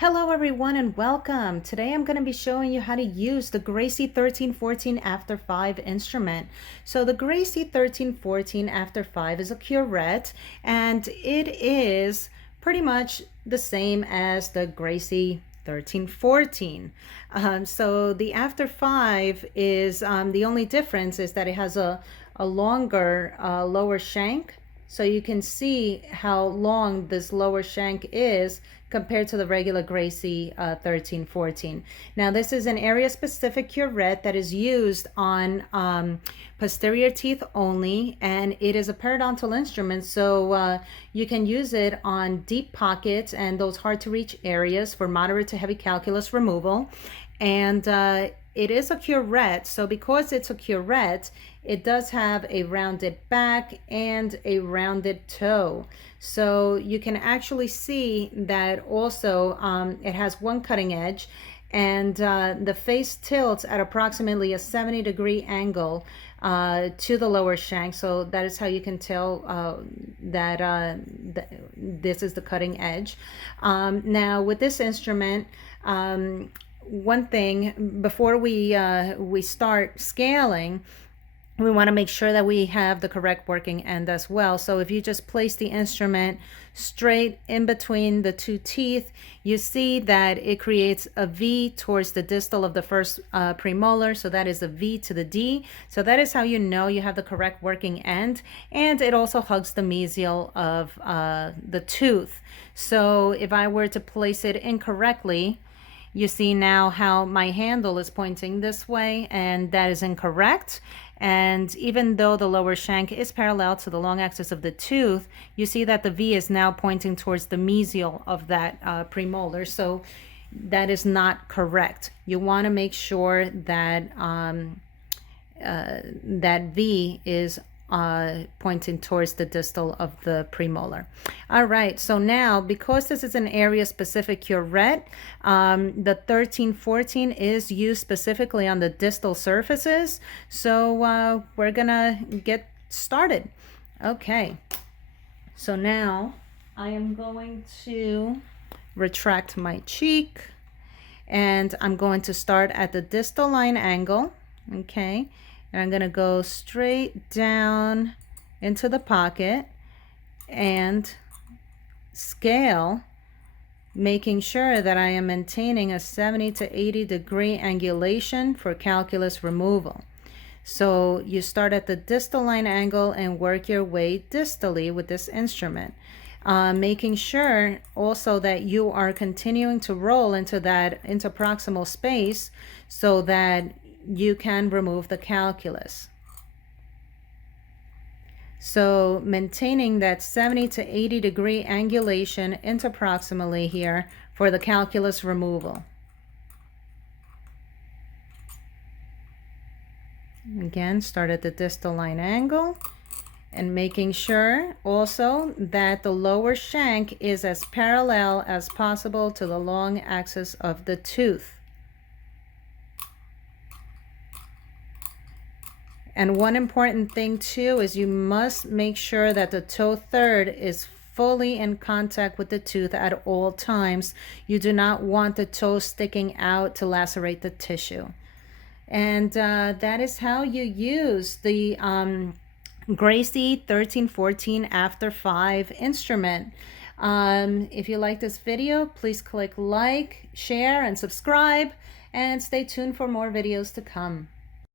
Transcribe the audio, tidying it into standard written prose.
Hello everyone and welcome. Today I'm going to be showing you how to use the Gracey 1314 after 5 instrument. So the Gracey 1314 after 5 is a curette and it is pretty much the same as the Gracey 1314. So the after 5 is the only difference is that it has a longer lower shank. So you can see how long this lower shank is compared to the regular Gracey 1314. Now this is an area specific curette that is used on posterior teeth only, and it is a periodontal instrument, so you can use it on deep pockets and those hard to reach areas for moderate to heavy calculus removal. And it is a curette, so because it's a curette, it does have a rounded back and a rounded toe. So you can actually see that also it has one cutting edge, and the face tilts at approximately a 70-degree angle to the lower shank. So that is how you can tell that this is the cutting edge. Now with this instrument, one thing before we start scaling, we want to make sure that we have the correct working end as well. So if you just place the instrument straight in between the two teeth, you see that it creates a V towards the distal of the first premolar. So that is a V to the D. So that is how you know you have the correct working end. And it also hugs the mesial of the tooth. So if I were to place it incorrectly, you see now how my handle is pointing this way, and that is incorrect. And even though the lower shank is parallel to the long axis of the tooth, you see that the V is now pointing towards the mesial of that premolar. So that is not correct. You want to make sure that that V is pointing towards the distal of the premolar. All right, so now because this is an area specific curette, the 1314 is used specifically on the distal surfaces. So we're gonna get started. Okay, so now I am going to retract my cheek, and I'm going to start at the distal line angle. Okay, and I'm going to go straight down into the pocket and scale, making sure that I am maintaining a 70 to 80 degree angulation for calculus removal. So you start at the distal line angle and work your way distally with this instrument, making sure also that you are continuing to roll into that interproximal space so that you can remove the calculus. So maintaining that 70 to 80 degree angulation interproximally here for the calculus removal. Again, start at the distal line angle and making sure also that the lower shank is as parallel as possible to the long axis of the tooth. And one important thing too is you must make sure that the toe third is fully in contact with the tooth at all times. You do not want the toe sticking out to lacerate the tissue. And that is how you use the Gracey 1314 after 5 instrument. If you like this video, please click like, share, and subscribe, and stay tuned for more videos to come.